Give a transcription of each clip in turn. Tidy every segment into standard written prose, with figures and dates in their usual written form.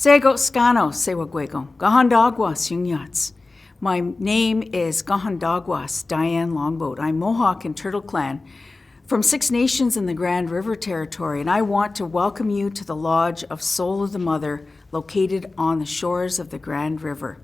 Sego Scano, Sewaguego, Gahandagwas, Yungyats. My name is Gahandagwas, Diane Longboat. I'm Mohawk and Turtle Clan from 6 nations in the Grand River Territory, and I want to welcome you to the Lodge of Soul of the Mother located on the shores of the Grand River.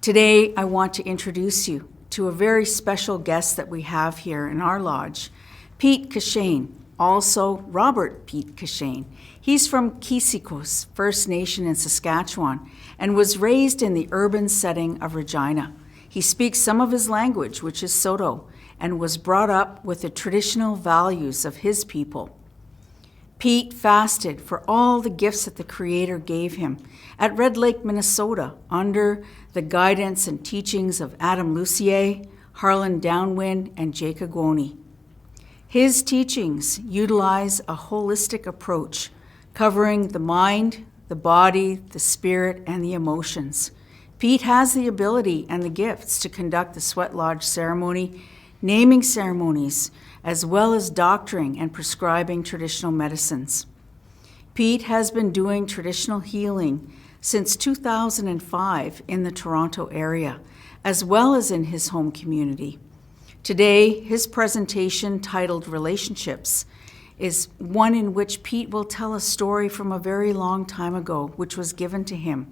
Today, I want to introduce you to a very special guest that we have here in our lodge, Pete Keshane, also Robert Pete Keshane. He's from Kisikos First Nation in Saskatchewan and was raised in the urban setting of Regina. He speaks some of his language, which is Soto, and was brought up with the traditional values of his people. Pete fasted for all the gifts that the Creator gave him at Red Lake, Minnesota, under the guidance and teachings of Adam Lucier, Harlan Downwind, and Jake Agwoni. His teachings utilize a holistic approach covering the mind, the body, the spirit, and the emotions. Pete has the ability and the gifts to conduct the Sweat Lodge ceremony, naming ceremonies, as well as doctoring and prescribing traditional medicines. Pete has been doing traditional healing since 2005 in the Toronto area, as well as in his home community. Today, his presentation titled Relationships is one in which Pete will tell a story from a very long time ago, which was given to him.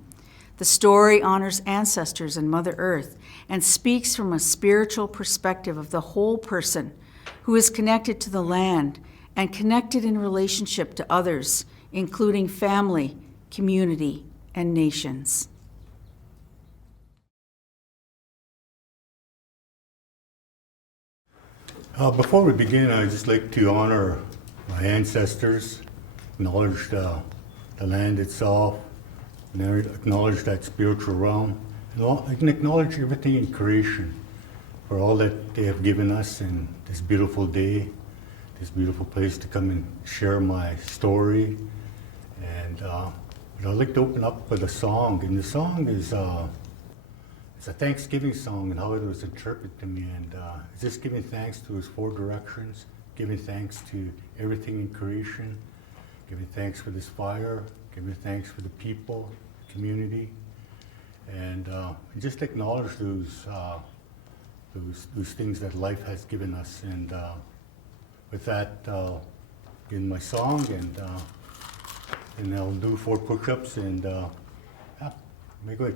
The story honors ancestors and Mother Earth and speaks from a spiritual perspective of the whole person who is connected to the land and connected in relationship to others, including family, community, and nations. Before we begin, I'd just like to honor my ancestors, acknowledge the land itself, and acknowledge that spiritual realm, and I can acknowledge everything in creation for all that they have given us in this beautiful day, this beautiful place to come and share my story. And I'd like to open up with a song, and the song is it's a Thanksgiving song and how it was interpreted to me, and it's just giving thanks to His 4 directions, giving thanks to everything in creation, giving thanks for this fire, giving thanks for the people, community, and just acknowledge those things that life has given us. And with that, in my song, and I'll do 4 push-ups, and yeah, make it.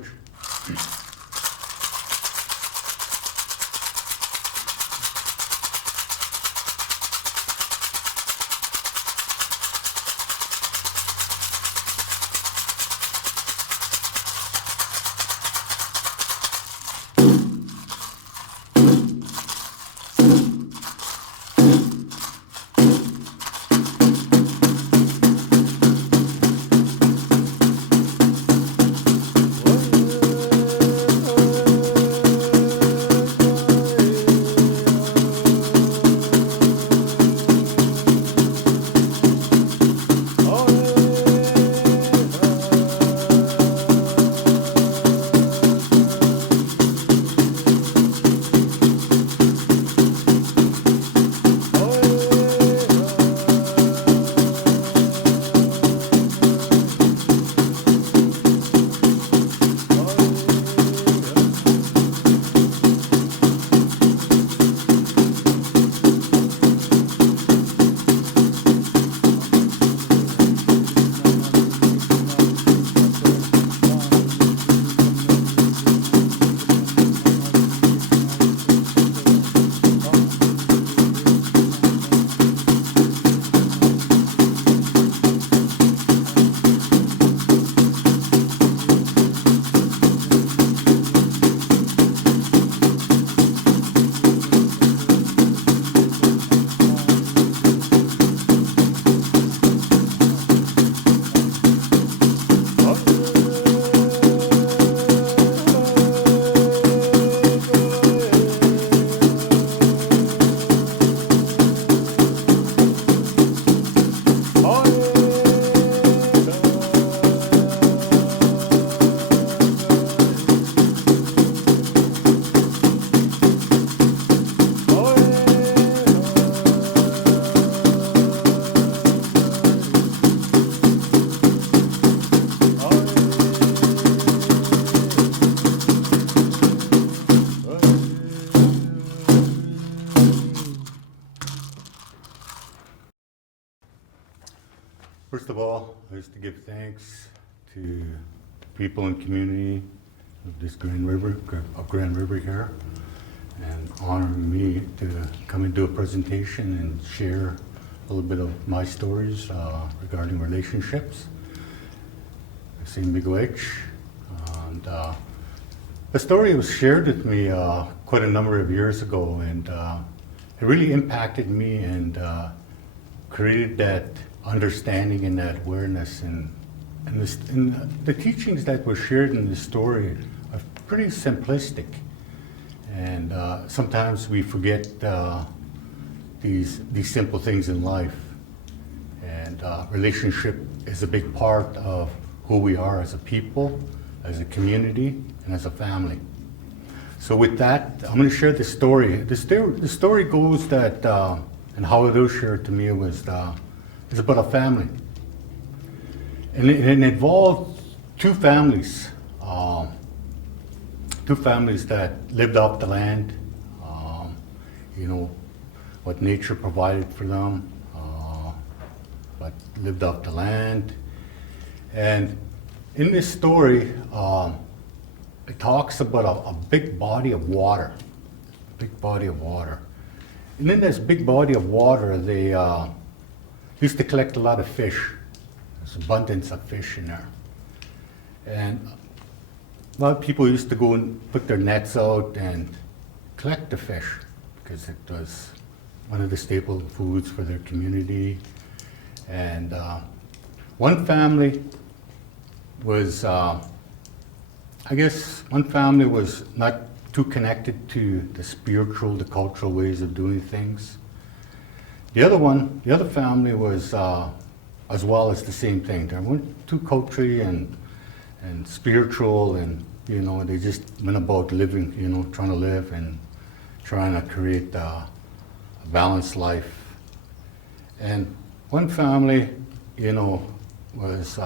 just to give thanks to people in community of this Grand River here, and honoring me to come and do a presentation and share a little bit of my stories regarding relationships. Same miigwech. And the story was shared with me quite a number of years ago, and it really impacted me and created that understanding and that awareness. And the teachings that were shared in the story are pretty simplistic. And sometimes we forget these simple things in life. And relationship is a big part of who we are as a people, as a community, and as a family. So with that, I'm going to share the story. The story goes that, and how it was shared to me was, it's about a family. And it involved two families that lived off the land, what nature provided for them, but lived off the land. And in this story, it talks about a big body of water, And in this big body of water, they used to collect a lot of fish. There's abundance of fish in there. And a lot of people used to go and put their nets out and collect the fish because it was one of the staple foods for their community. And one family was, one family was not too connected to the spiritual, the cultural ways of doing things. The other family was as well as the same thing. They weren't too culturally and spiritual, and they just went about living, trying to live and trying to create a balanced life. And one family, was,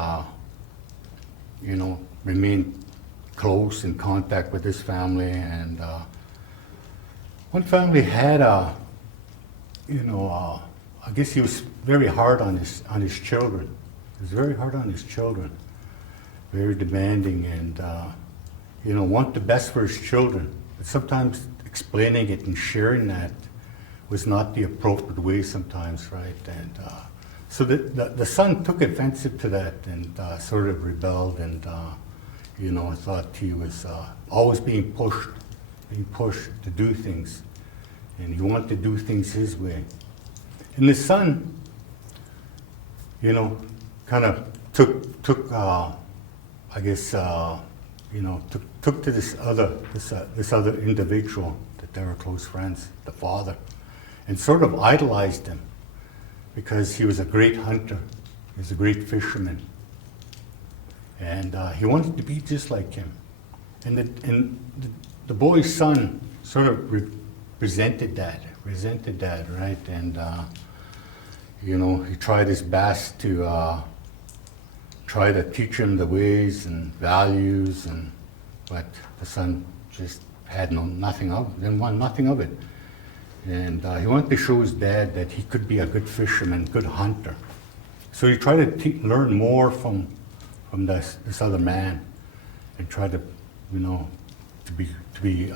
remained close in contact with this family, and one family had I guess he was very hard on his children. He was very hard on his children, very demanding, and want the best for his children. But sometimes explaining it and sharing that was not the appropriate way sometimes, right? And so the son took offensive to that and sort of rebelled, and thought he was always being pushed to do things, and he wanted to do things his way. And the son, kind of took to this other individual that they were close friends, the father, and sort of idolized him because he was a great hunter, he was a great fisherman, and he wanted to be just like him. And the boy's son sort of resented that, right? And he tried his best to try to teach him the ways and values, but the son just had didn't want nothing of it. And he wanted to show his dad that he could be a good fisherman, good hunter. So he tried to learn more from this other man, and try to be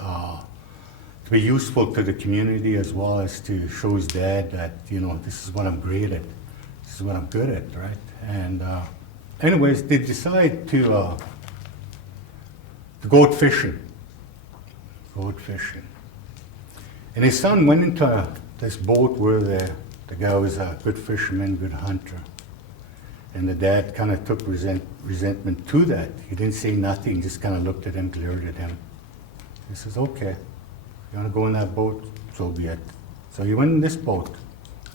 useful to the community, as well as to show his dad that this is what I'm great at, this is what I'm good at, right? And anyways, they decide to go out fishing. And his son went into this boat where the guy was a good fisherman, good hunter. And the dad kind of took resentment to that. He didn't say nothing, just kind of looked at him, glared at him. He says, okay, you want to go in that boat? So be it. So he went in this boat.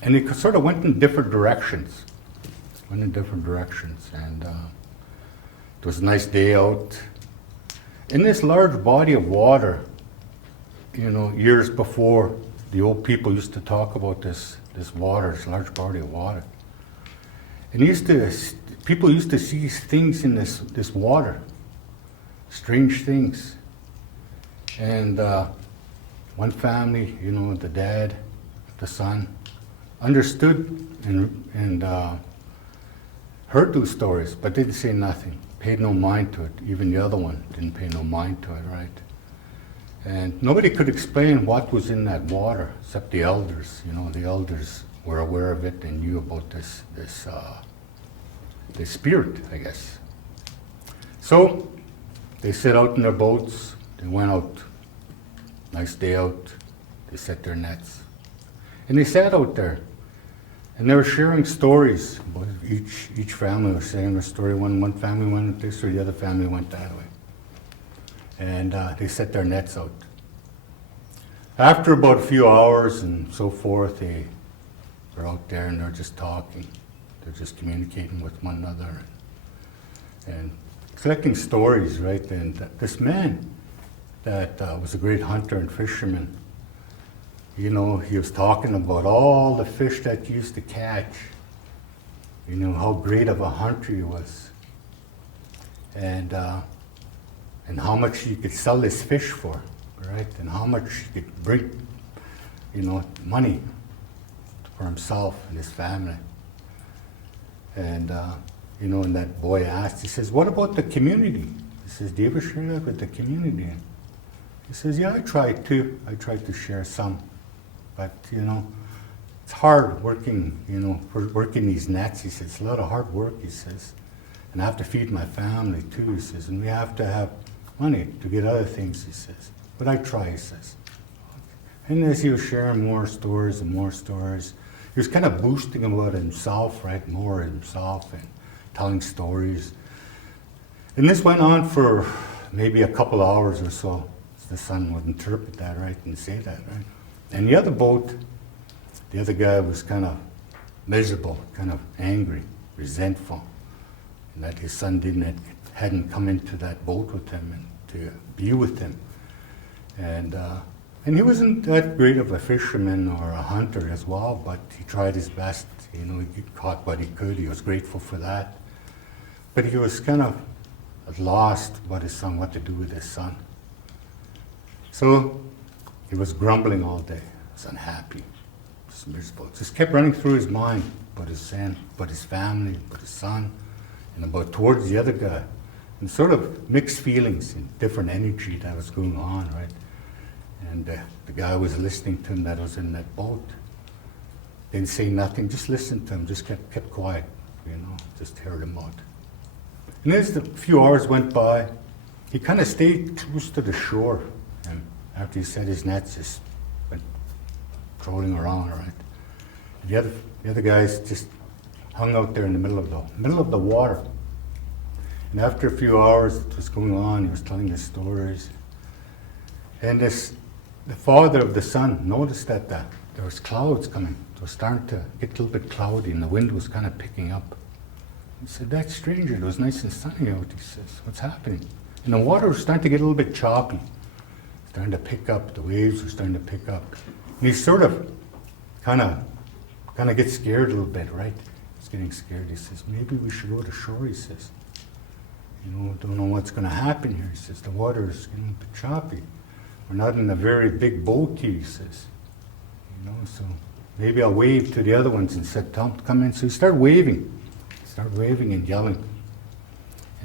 And he sort of went in different directions. And it was a nice day out. In this large body of water, years before, the old people used to talk about this water, this large body of water. And people used to see things in this water, strange things. And one family, the dad, the son, understood and heard those stories, but didn't say nothing, paid no mind to it. Even the other one didn't pay no mind to it, right? And nobody could explain what was in that water, except the elders. You know, the elders were aware of it and knew about this spirit, I guess. So they set out in their boats. They went out. Nice day out. They set their nets, and they sat out there. And they were sharing stories. Each family was saying a story. One family went this way, the other family went that way. And they set their nets out. After about a few hours and so forth, they were out there and they're just talking. They're just communicating with one another and collecting stories, right? And this man that was a great hunter and fisherman, you know, he was talking about all the fish that he used to catch. You know, how great of a hunter he was. And how much he could sell his fish for, right? And how much he could bring, you know, money for himself and his family. And, you know, and that boy asked, he says, what about the community? He says, do you ever share that with the community? And he says, yeah, I try to. I try to share some. But, you know, it's hard working, you know, working these nets. He says, it's a lot of hard work, he says. And I have to feed my family too, he says. And we have to have money to get other things, he says. But I try, he says. And as he was sharing more stories and more stories, he was kind of boasting about himself, right? More himself and telling stories. And this went on for maybe a couple of hours or so. The son would interpret that, right, and say that, right? And the other boat, the other guy was kind of miserable, kind of angry, resentful, and that his son hadn't come into that boat with him and to be with him. And he wasn't that great of a fisherman or a hunter as well, but he tried his best. You know, he caught what he could. He was grateful for that. But he was kind of lost what to do with his son. So he was grumbling all day. He was unhappy, just miserable. It just kept running through his mind about his sin, about his family, about his son, and about towards the other guy. And sort of mixed feelings and different energy that was going on, right? And the guy was listening to him that was in that boat. Didn't say nothing, just listened to him, just kept quiet, you know, just heard him out. And as a few hours went by, he kind of stayed close to the shore. And after he set his nets, just went trolling around, right? And the other guys just hung out there in the middle of the water. And after a few hours it was going on, he was telling his stories. And the father of the son noticed that there was clouds coming. It was starting to get a little bit cloudy and the wind was kind of picking up. He said, that's strange, it was nice and sunny out, he says. What's happening? And the water was starting to get a little bit choppy. Starting to pick up, the waves were starting to pick up. And he sort of kind of gets scared a little bit, right? He's getting scared. He says, maybe we should go to shore, he says. You know, don't know what's going to happen here. He says, the water is getting a bit choppy. We're not in a very big boat here, he says. You know, so maybe I'll wave to the other ones and said, come in. So he started waving. And yelling.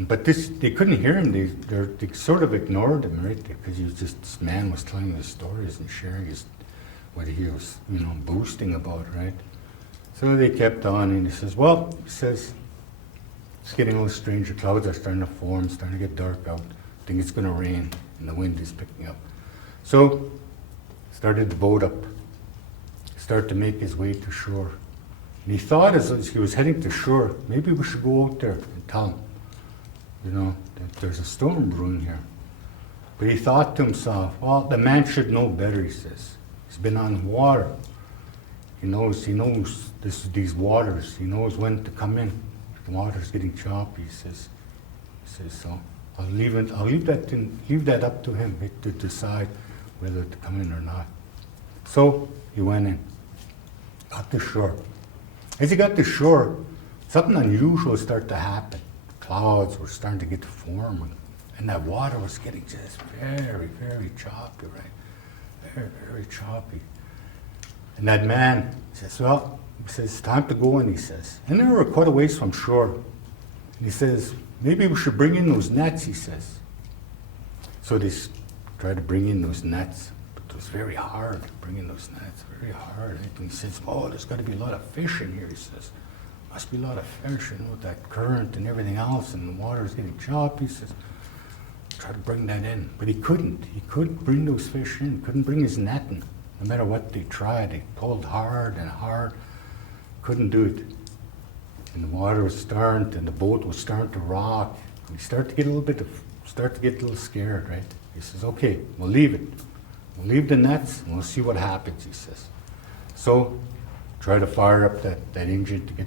But they couldn't hear him. They sort of ignored him, right? Because this man was telling his stories and sharing what he was, you know, boasting about, right? So they kept on, and he says, it's getting a little strange. The clouds are starting to form, starting to get dark out. I think it's going to rain, and the wind is picking up. So started the boat up. Started to make his way to shore. And he thought as he was heading to shore, maybe we should go out there and tell him, you know, that there's a storm brewing here. But he thought to himself, well, the man should know better, he says. He's been on water. He knows these waters. He knows when to come in. The water's getting choppy, he says. So I'll leave that up to him to decide whether to come in or not. So he went in, got to shore. As he got to shore, something unusual started to happen. Clouds were starting to get to form, and that water was getting just very, very choppy, right? Very, very choppy. And that man says, well, he says, it's time to go in, he says. And they were quite a ways from shore. And he says, maybe we should bring in those nets, he says. So they tried to bring in those nets, but it was very hard to bring in those nets, very hard. And he says, oh, there's got to be a lot of fish in here, he says. Must be a lot of fish, you know, with that current and everything else, and the water's getting choppy, he says. Try to bring that in, but he couldn't. He couldn't bring those fish in, couldn't bring his net in. No matter what they tried, they pulled hard and hard, couldn't do it. And the water was starting, and the boat was starting to rock. And he started to get a little scared, right? He says, okay, we'll leave it. We'll leave the nets, and we'll see what happens, he says. So, try to fire up that engine to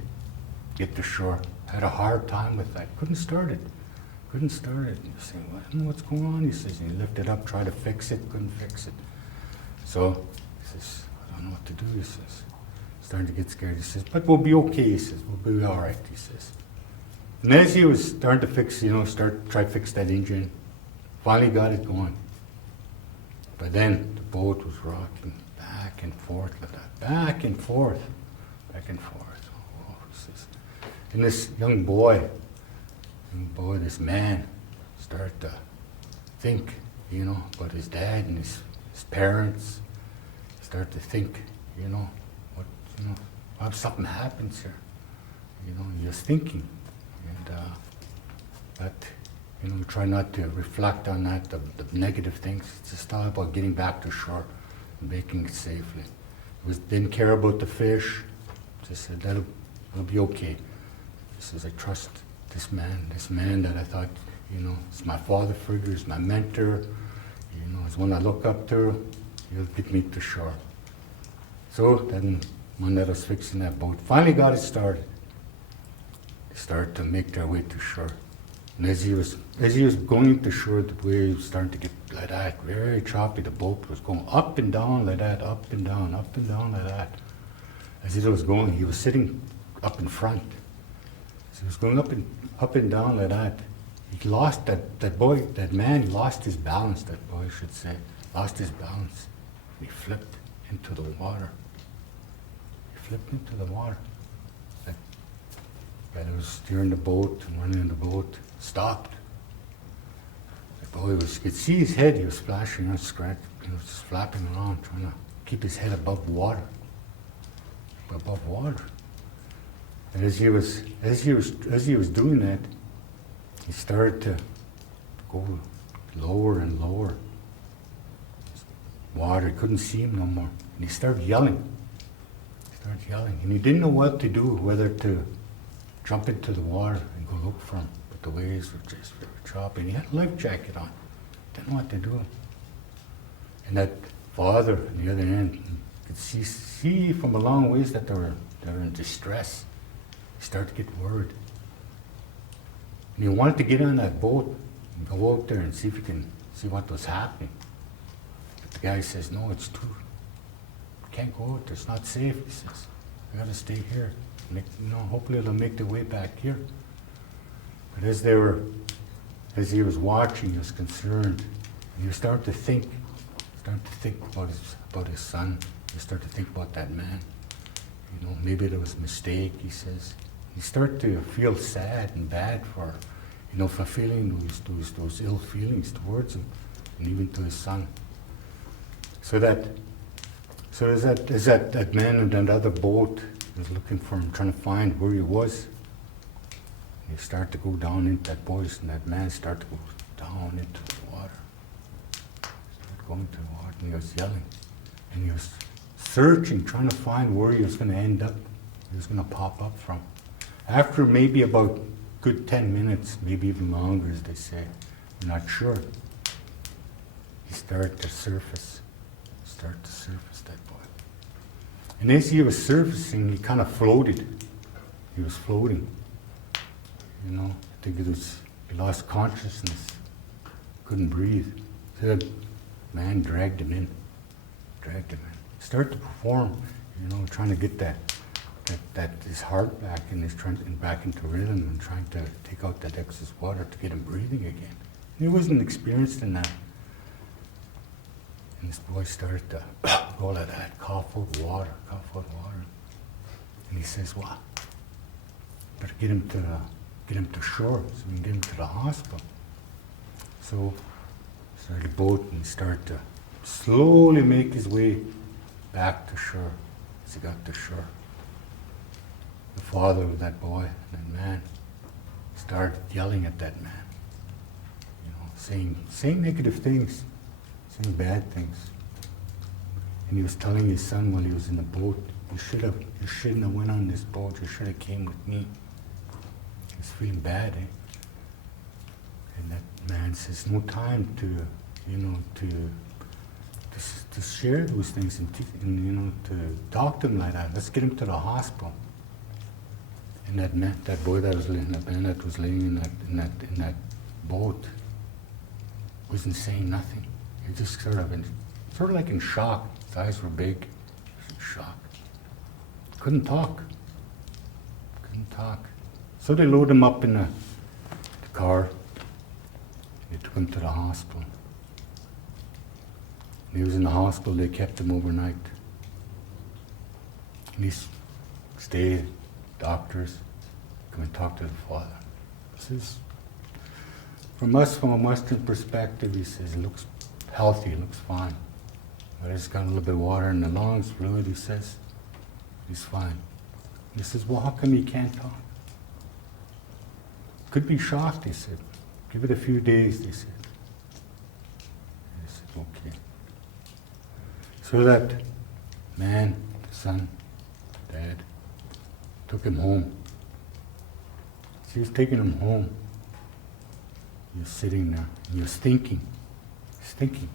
get to shore. Had a hard time with that, couldn't start it. And you say, what's going on? He says, and he lifted up, tried to fix it, couldn't fix it. So he says, I don't know what to do, he says. Starting to get scared. He says, but we'll be okay, he says, we'll be all right, he says. And as he was starting to fix, try to fix that engine, finally got it going. But then the boat was rocking back and forth like that, back and forth. Oh, he says. And this young boy, this man started to think, about his dad and his parents. Started to think, what something happens here. He was thinking, and try not to reflect on that, the negative things. It's just all about getting back to shore and making it safely. Didn't care about the fish. Just said it'll be okay. He says, I trust this man that I thought, is my father figure, is my mentor, is one I look up to, he'll get me to shore. So then, one that was fixing that boat finally got it started. They started to make their way to shore. And as he was going to shore, the waves was starting to get like that, very choppy. The boat was going up and down like that, up and down like that. As he was going, he was sitting up in front. He was going up and down like that. He lost that man lost his balance, that boy should say, lost his balance. He flipped into the water. That guy that was steering the boat and running the boat stopped. The boy you could see his head, he was splashing and scratching, just flapping around, trying to keep his head above water. And as he was doing that, he started to go lower and lower. Water, he couldn't see him no more. And he started yelling. And he didn't know what to do, whether to jump into the water and go look for him. But the waves were just very choppy. And he had a life jacket on. Didn't know what to do. And that father on the other end could see from a long ways that they were in distress. He started to get worried. And he wanted to get on that boat and go out there and see if he can see what was happening. But the guy says, no, it's too, can't go out there, it's not safe, he says. We gotta stay here. Hopefully they'll make their way back here. But as he was watching, he was concerned. And he was starting to think about his son. He started to think about that man. Maybe there was a mistake, he says. He started to feel sad and bad for feeling those ill feelings towards him, and even to his son. So as that man in that other boat was looking for him, trying to find where he was, he started to go down into that voice, and that man started to go down into the water. Started going to the water, and he was yelling, and he was searching, trying to find where he was going to end up, he was going to pop up from. After maybe about good 10 minutes, maybe even longer, as they say, I'm not sure, he started to surface, that boy. And as he was surfacing, he kind of floated. He was floating. I think he lost consciousness, couldn't breathe. So the man dragged him in. Started to perform, trying to get that his heart back and back into rhythm, and trying to take out that excess water to get him breathing again. And he wasn't experienced in that. And this boy started to go like that, cough out water. And he says, well, better get him to get him to shore so we can get him to the hospital. So started the boat and he started to slowly make his way back to shore. As he got to shore, the father of that boy, that man, started yelling at that man, saying negative things, saying bad things. And he was telling his son while he was in the boat, you shouldn't have went on this boat, you should have came with me. He was feeling bad, eh? And that man says, no time to share those things and to talk to him like that. Let's get him to the hospital. And that boy that was laying in that boat wasn't saying nothing. He just sort of like in shock. His eyes were big. He was in shock. Couldn't talk. So they loaded him up in the car. They took him to the hospital. When he was in the hospital, they kept him overnight. And he stayed, doctors, come and talk to the father. He says, from a Western perspective, he says, it looks healthy, it looks fine. But he's got a little bit of water in the lungs, fluid, he says, he's fine. He says, well, how come he can't talk? Could be shocked, he said. Give it a few days, they said. I said, okay. So that man, son, dad, took him home. She was taking him home. He was sitting there, and he was thinking. He's thinking,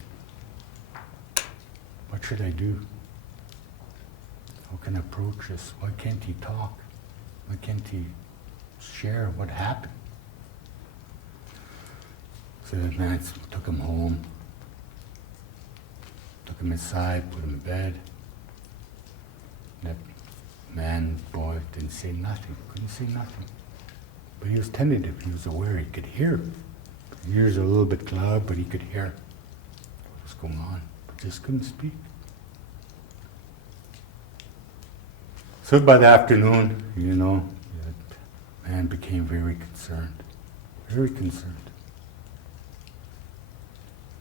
what should I do? How can I approach this? Why can't he talk? Why can't he share what happened? So that man took him home, took him inside, put him in bed. That man, boy, didn't say nothing, couldn't say nothing. But he was tentative, he was aware, he could hear. His ears are a little bit clogged, but he could hear what was going on, but just couldn't speak. So by the afternoon, that man became very concerned, very concerned.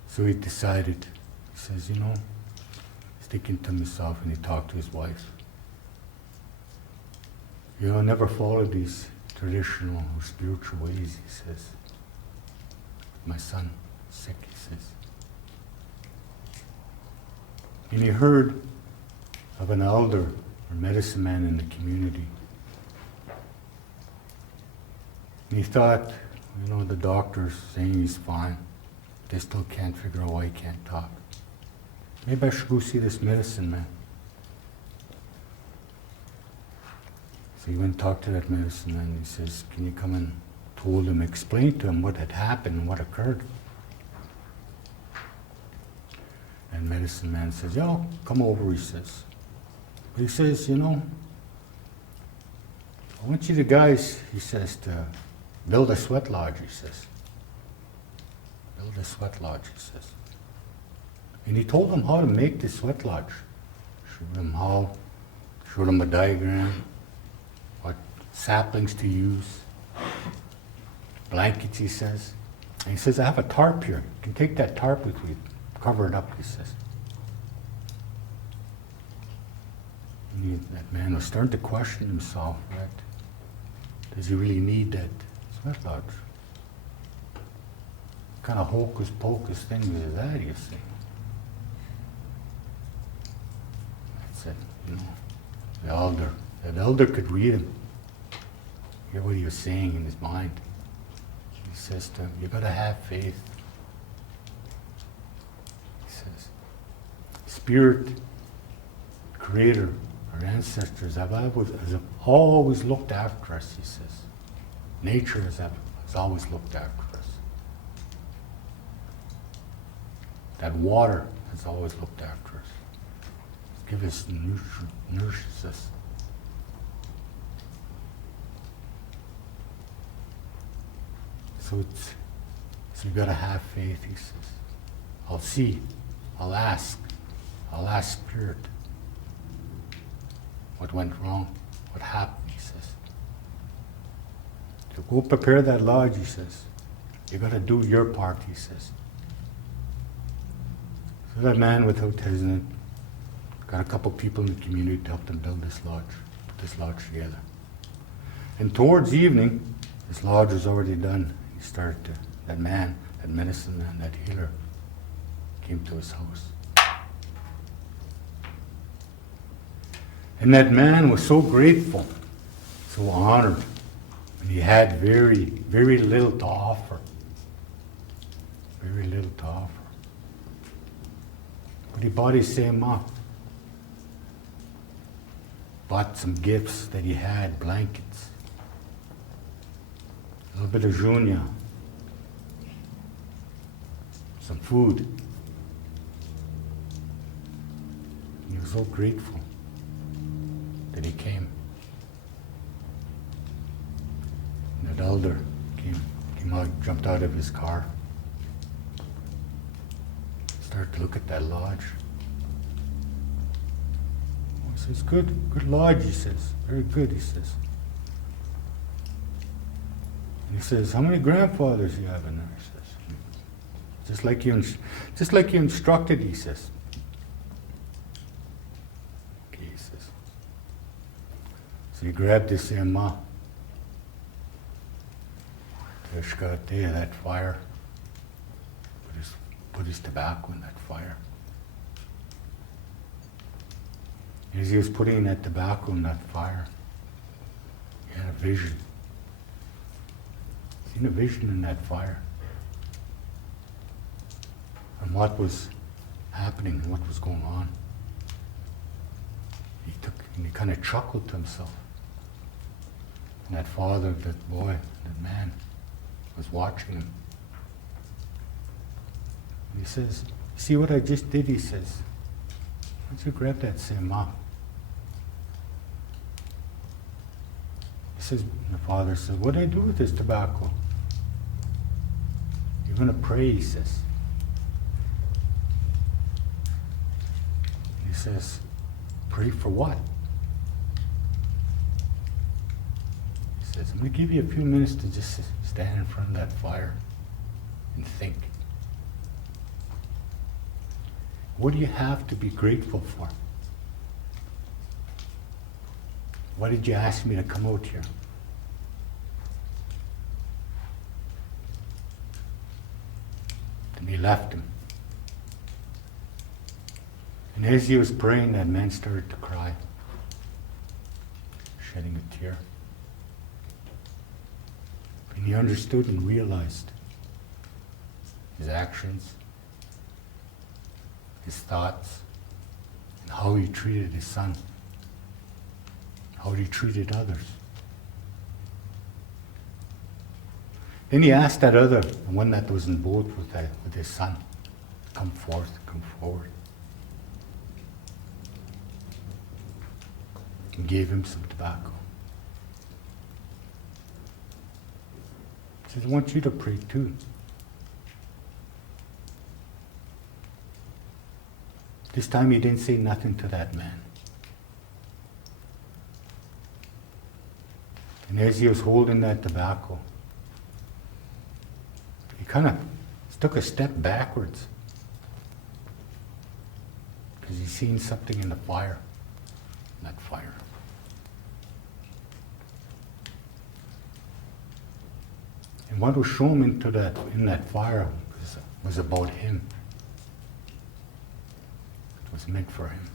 So he decided, he says, he's thinking to himself, and he talked to his wife. Never follow these traditional or spiritual ways, he says. My son is sick, he says. And he heard of an elder or medicine man in the community. And he thought, the doctor's saying he's fine. They still can't figure out why he can't talk. Maybe I should go see this medicine man. So he went and talked to that medicine man, and he says, can you come and explain to him what had happened and what occurred? And medicine man says, yeah, I'll come over, he says. But he says, I want you guys, he says, to build a sweat lodge, he says. Build a sweat lodge, he says. And he told them how to make the sweat lodge. Showed them a diagram, what saplings to use, blankets, he says. And he says, I have a tarp here. You can take that tarp with you, cover it up, he says. And that man was starting to question himself, right? Does he really need that sweat lodge? What kind of hocus pocus thing is that, you see? That's it, that elder could read him, hear what he was saying in his mind. He says to him, you gotta have faith. He says, Spirit, Creator, our ancestors have always looked after us, he says. Nature has always looked after us. That water has always looked after us. Give us, nourishes us. So you gotta have faith, he says. I'll see, I'll ask Spirit what went wrong, what happened, he says. So go prepare that lodge, he says. You got to do your part, he says. So that man, without hesitant, got a couple people in the community to help them build this lodge, put this lodge together. And towards evening, this lodge was already done. He started to, that man, that medicine man, that healer, came to his house. And that man was so grateful, so honored, and he had very, very little to offer. Very little to offer. But he bought his same up. Bought some gifts that he had, blankets, a little bit of junia, some food. And he was so grateful that he came. And that elder came out, jumped out of his car, started to look at that lodge. He says, good lodge, he says. Very good, he says. And he says, how many grandfathers do you have in there? He says, just like you instructed, he says. Okay, he says. So he grabbed this Emma, that fire, put his tobacco in that fire. As he was putting that tobacco in that fire, he had a vision. Seen a vision in that fire. And what was happening and what was going on. He kind of chuckled to himself. And that father, that boy, that man was watching him. And he says, see what I just did, he says. Why don't you grab that same up? He says, the father says, what do I do with this tobacco? You're going to pray, he says. He says, pray for what? He says, I'm going to give you a few minutes to just stand in front of that fire and think. What do you have to be grateful for? Why did you ask me to come out here? And he left him. And as he was praying, that man started to cry, shedding a tear. And he understood and realized his actions, his thoughts, and how he treated his son, how he treated others. Then he asked that other, the one that was in boat with his son, come forward. And gave him some tobacco. He says, I want you to pray too. This time he didn't say nothing to that man. And as he was holding that tobacco, he kind of took a step backwards because he seen something in the fire, that fire. And what was shown in that fire was about him. It was meant for him.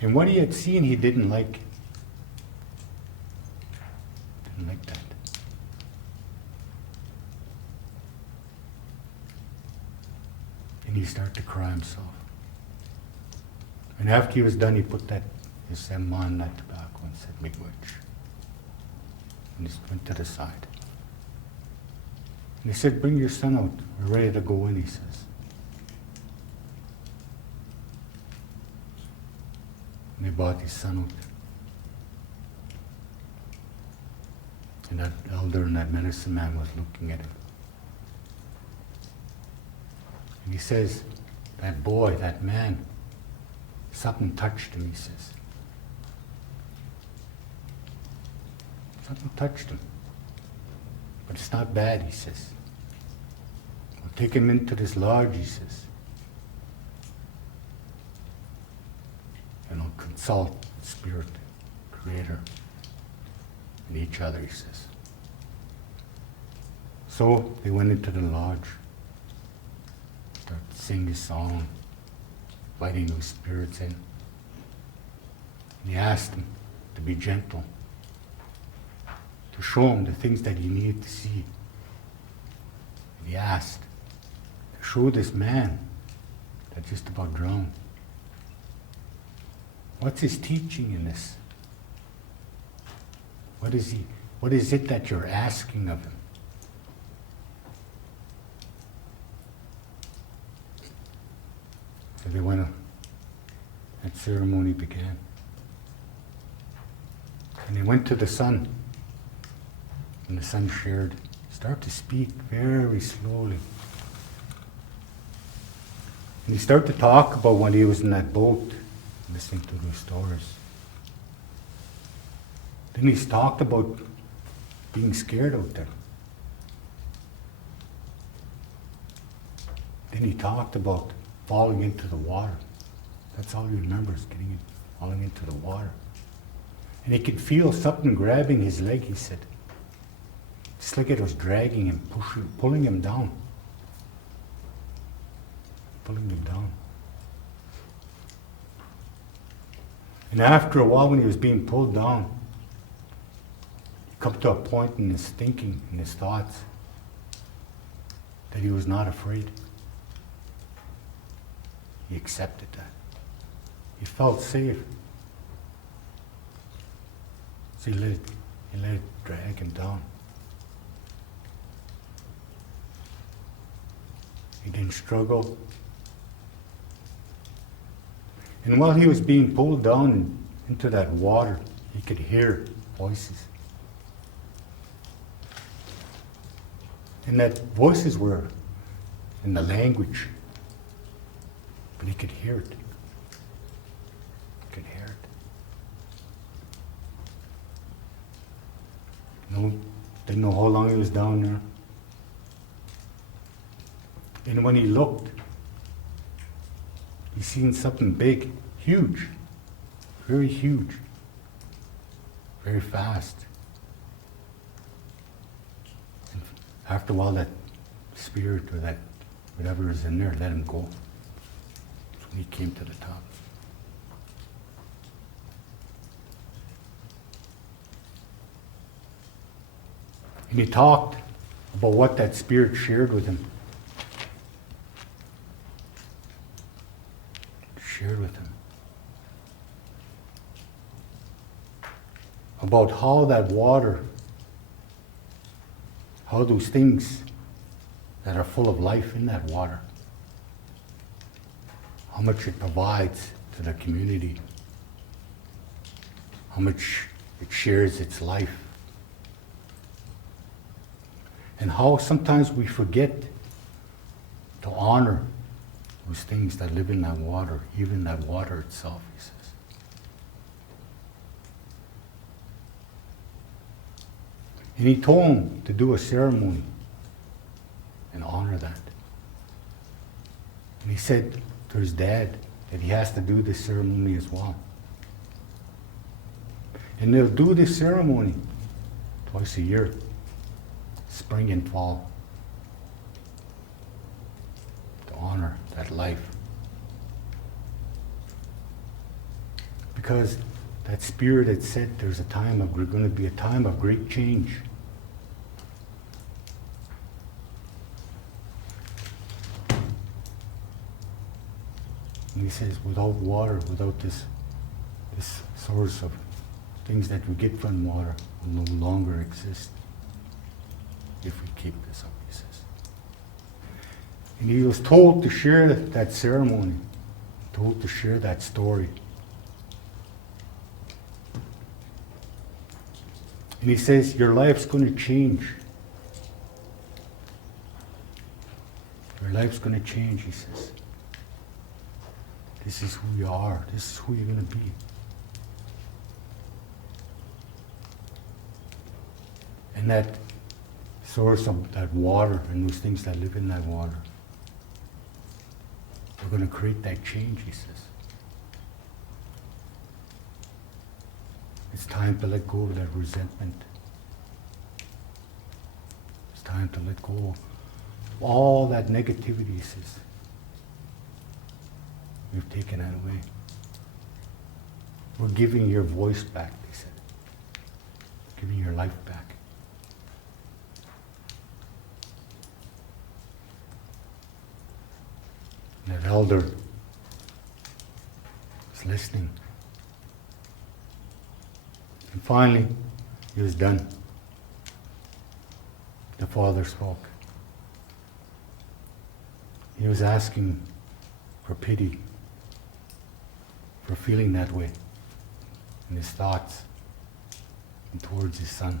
And what he had seen, he didn't like. Didn't like that. And he started to cry himself. And after he was done, he put his sema on that tobacco and said, "Miigwech." And he went to the side. And he said, "Bring your son out. We're ready to go in," he says. And they brought his son out. And that elder and that medicine man was looking at him. And he says, that boy, that man, something touched him, he says. Something touched him. But it's not bad, he says. I'll take him into this lodge, he says. And I'll consult the Spirit, Creator, and each other, he says. So they went into the lodge, started singing his song, inviting those spirits in. And he asked them to be gentle, to show him the things that he needed to see. And he asked to show this man that just about drowned. What's his teaching in this? What is it that you're asking of him? So they went, that ceremony began. And they went to the son. And the son started to speak very slowly. And he started to talk about when he was in that boat, listening to those stories. Then he talked about being scared out there. Then he talked about falling into the water. That's all he remembers, falling into the water. And he could feel something grabbing his leg, he said. Just like it was dragging him, pulling him down. Pulling him down. And after a while, when he was being pulled down, he come to a point in his thinking, in his thoughts, that he was not afraid. He accepted that. He felt safe. So he let it drag him down. He didn't struggle. And while he was being pulled down into that water, he could hear voices. And that voices were in the language, but he could hear it. He could hear it. No, didn't know how long he was down there. And when he looked, he seen something big, huge, very huge, very fast. And after a while, that spirit or that whatever is in there let him go. So he came to the top. And he talked about what that spirit shared with him. Shared with him. About how that water, how those things that are full of life in that water, how much it provides to the community, how much it shares its life. And how sometimes we forget to honor those things that live in that water, even that water itself, he says. And he told him to do a ceremony and honor that. And he said to his dad that he has to do this ceremony as well. And they'll do this ceremony twice a year, spring and fall, to honor that life. Because that spirit had said there's going to be a time of great change. And he says, without water, without this source of things that we get from water, will no longer exist if we keep this up, he says. And he was told to share that ceremony, told to share that story. And he says, your life's going to change. Your life's going to change, he says. This is who you are. This is who you're going to be. and that source of that water and those things that live in that water. We're going to create that change, he says. It's time to let go of that resentment. It's time to let go of all that negativity, he says. We've taken that away. We're giving your voice back, they said. Giving your life back. And that elder was listening. And finally, he was done. The father spoke. He was asking for pity, for feeling that way in his thoughts and towards his son.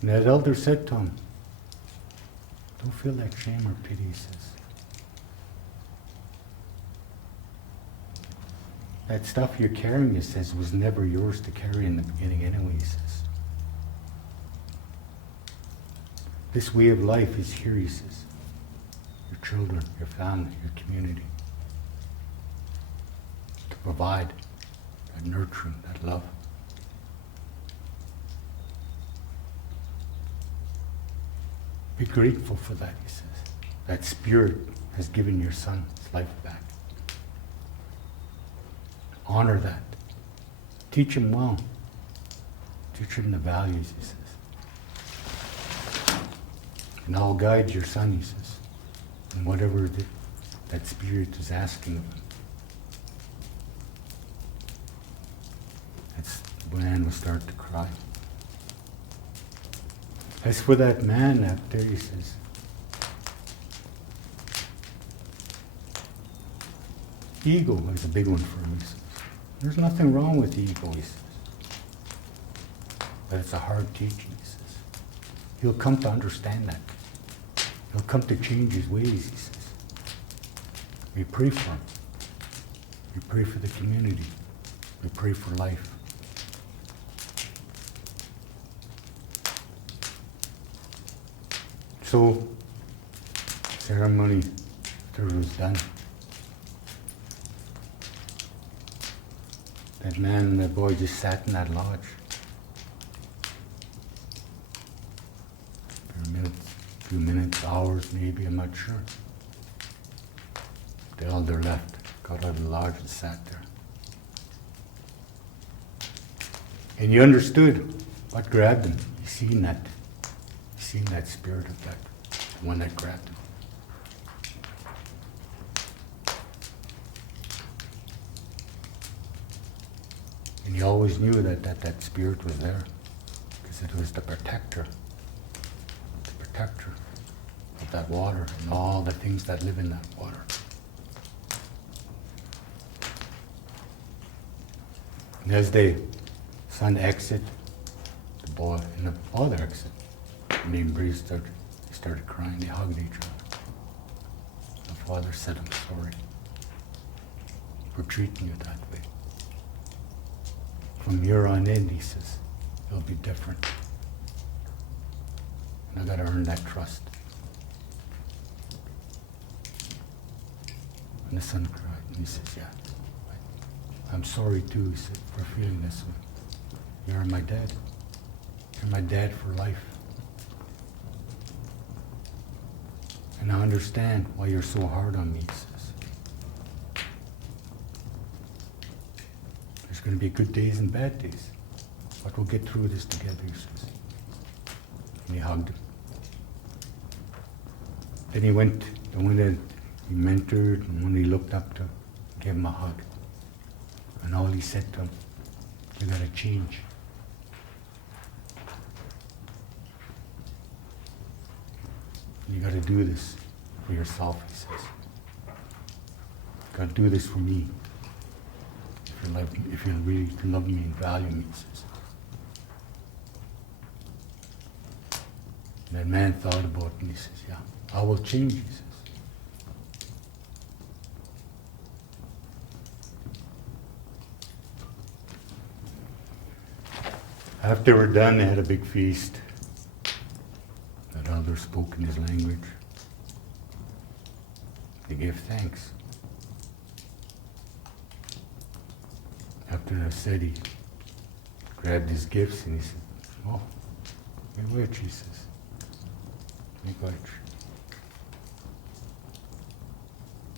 And that elder said to him, don't feel that shame or pity, he says. That stuff you're carrying, he says, was never yours to carry in the beginning anyway, he says. This way of life is here, he says. Your children, your family, your community. To provide that nurturing, that love. Be grateful for that, he says. That spirit has given your son his life back. Honor that. Teach him well. Teach him the values, he says. And I'll guide your son, he says, in whatever that spirit is asking of him. That's when Anne will start to cry. As for that man out there, he says, ego is a big one for him, he says. There's nothing wrong with ego, he says. But it's a hard teaching, he says. He'll come to understand that. He'll come to change his ways, he says. We pray for him. We pray for the community. We pray for life. So, ceremony after it was done. That man and that boy just sat in that lodge. For a minute, few minutes, hours maybe, I'm not sure. The elder left, got out of the lodge and sat there. And he understood what grabbed him. He seen that spirit of that, the one that grabbed him. And he always knew that spirit was there, because it was the protector of that water and all the things that live in that water. And as the son exit, the boy and the father exit, and they embraced her, they started crying, they hugged each other. The father said, I'm sorry for treating you that way. From here on in, he says, it'll be different. And I gotta earn that trust. And the son cried, and he says, yeah, I'm sorry too, he said, for feeling this way. You're my dad. You're my dad for life. And I understand why you're so hard on me, he says. There's going to be good days and bad days, but we'll get through this together, he says. And he hugged him. Then he went, the one that he mentored and when he looked up to, gave him a hug. And all he said to him, you gotta change. You gotta do this for yourself, he says. You gotta do this for me. If you really love me and value me, he says. And that man thought about it and he says, yeah, I will change, he says. After they were done, they had a big feast. That elder spoke in his language. They gave thanks. After I said, he grabbed his gifts and he said, "Oh, miigwech," he says. "Miigwech.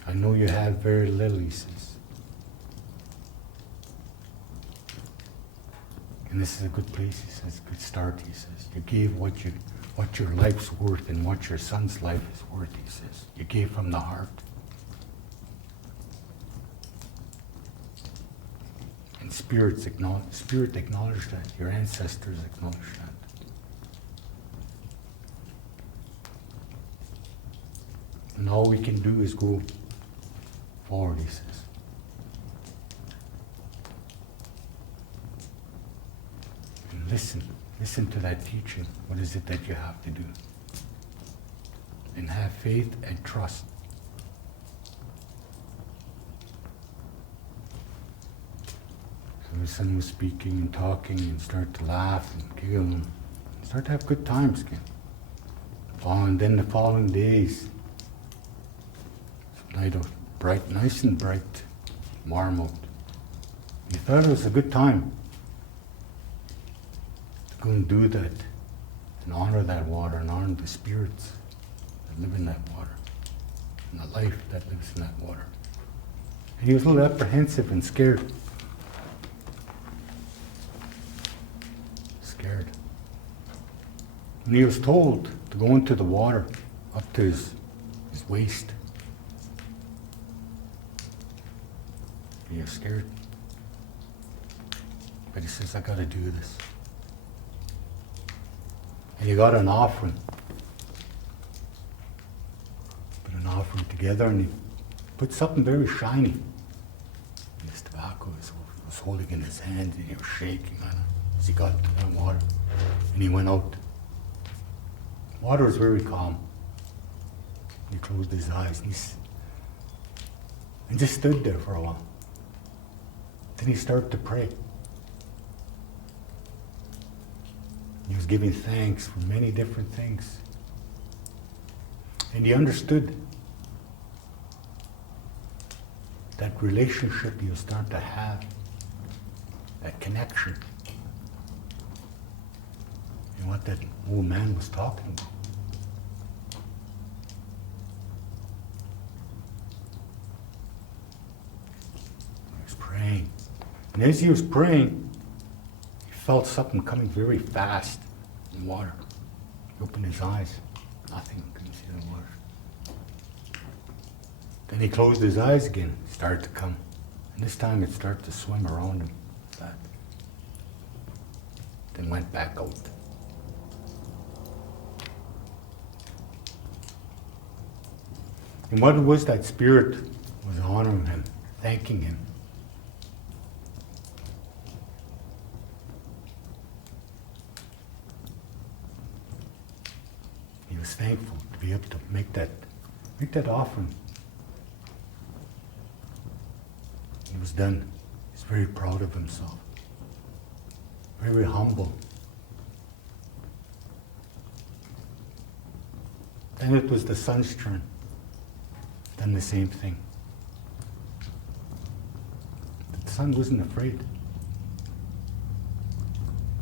I know you have very little," he says. "And this is a good place," he says, "good start," he says. "You gave what your life's worth and what your son's life is worth," he says. "You gave from the heart." And Spirit acknowledged that. Your ancestors acknowledged that. And all we can do is go forward, he says. And listen to that teaching. What is it that you have to do? And have faith and trust. So the son was speaking and talking and started to laugh and giggle and start to have good times again. Oh, and then the following days, night of bright, nice and bright, warm out. He thought it was a good time to go and do that and honor that water and honor the spirits that live in that water and the life that lives in that water. And he was a little apprehensive and scared. Scared. When he was told to go into the water up to his waist, he was scared. But he says, "I got to do this." And he got an offering. Put an offering together and he put something very shiny. And his tobacco was holding in his hand and he was shaking on it as he got to the water. And he went out. Water was very calm. He closed his eyes and just stood there for a while. Then he started to pray. He was giving thanks for many different things. And he understood that relationship you'll start to have, that connection. And what that old man was talking about. He was praying. And as he was praying, he felt something coming very fast in the water. He opened his eyes. Nothing. Couldn't see the water. Then he closed his eyes again. It started to come. And this time it started to swim around him. That. Then went back out. And what was that spirit was honoring him, thanking him. He was thankful to be able to make that offering. He was done. He's very proud of himself. Very humble. Then it was the son's turn. Done the same thing. The son wasn't afraid.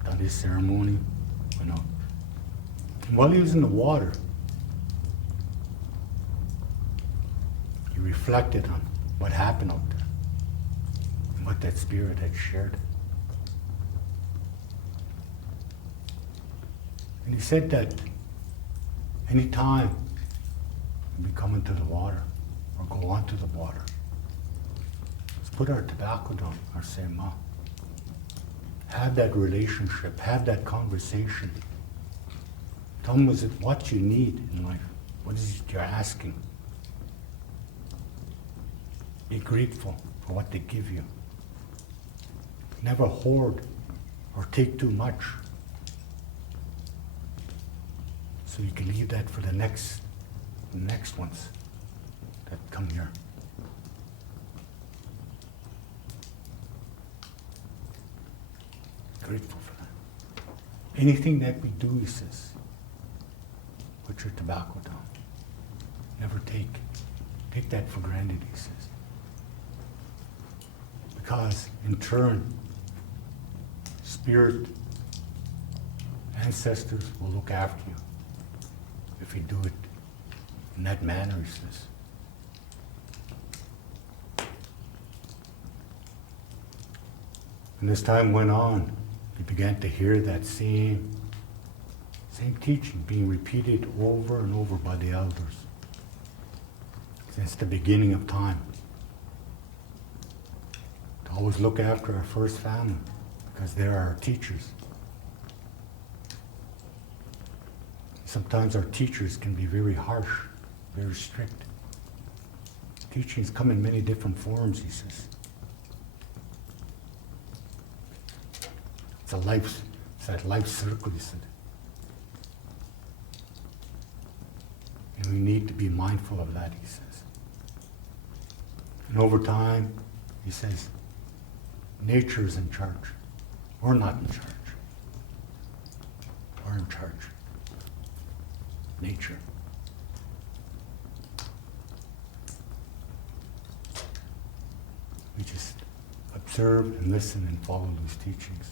Done his ceremony, went out. And while he was in the water, he reflected on what happened out there and what that spirit had shared. And he said that any time we come into the water or go onto the water, let's put our tobacco down, our sema. Have that relationship, have that conversation. Tell them what you need in life. What is it you're asking? Be grateful for what they give you. Never hoard or take too much. So you can leave that for the next ones that come here. Grateful for that. anything that we do, he says, put your tobacco down. Never take that for granted, he says. Because in turn, spirit, ancestors will look after you if you do it in that manner, he says. And as time went on, you began to hear that same teaching being repeated over and over by the elders since the beginning of time. To always look after our first family because they're our teachers. Sometimes our teachers can be very harsh, very strict. Teachings come in many different forms, he says. It's that life circle, he said. And we need to be mindful of that, he says. And over time, he says, nature is in charge. We're not in charge. We're in charge. Nature. We just observe and listen and follow those teachings.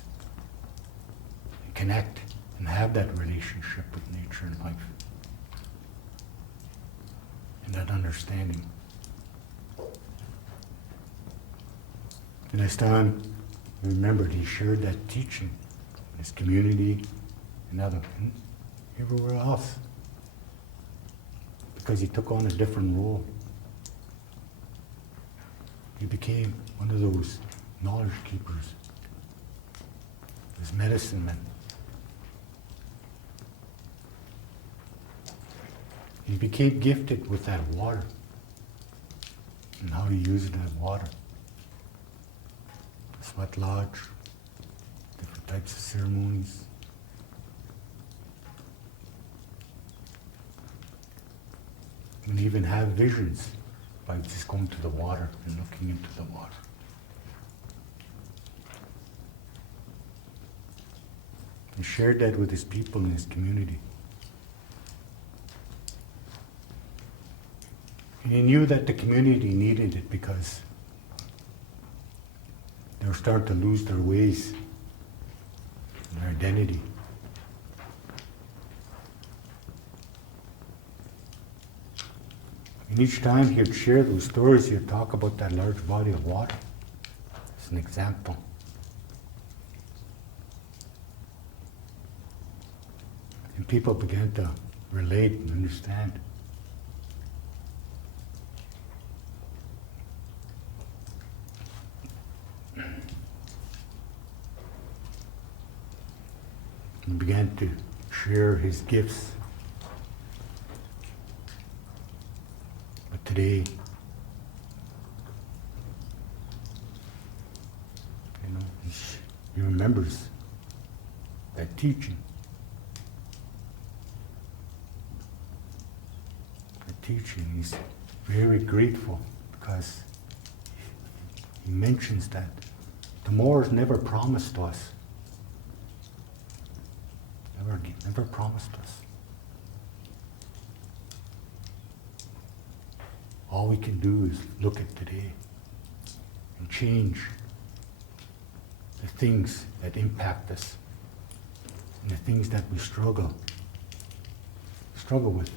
And connect and have that relationship with nature and life. And that understanding. And as time remembered, he shared that teaching in his community and everywhere else. Because he took on a different role. He became one of those knowledge keepers, those medicine men. He became gifted with that water and how to use that water. The sweat lodge, different types of ceremonies. And even have visions by just going to the water and looking into the water. He shared that with his people in his community. And he knew that the community needed it because they were starting to lose their ways and their identity. And each time he would share those stories, he would talk about that large body of water as an example. And people began to relate and understand. And began to share his gifts. But today, he remembers that teaching. That teaching, he's very grateful because he mentions that tomorrow is never promised to us. Never promised us. All we can do is look at today and change the things that impact us and the things that we struggle with.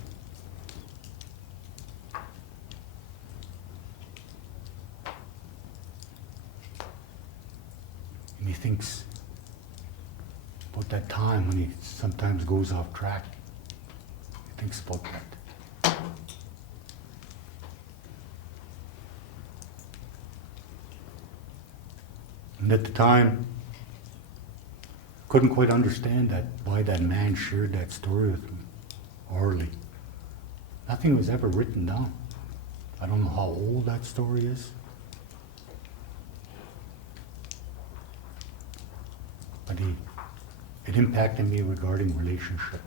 And he thinks about that time when he sometimes goes off track. He thinks about that. And at the time, couldn't quite understand that why that man shared that story with me orally. Nothing was ever written down. I don't know how old that story is. But it impacted me regarding relationship.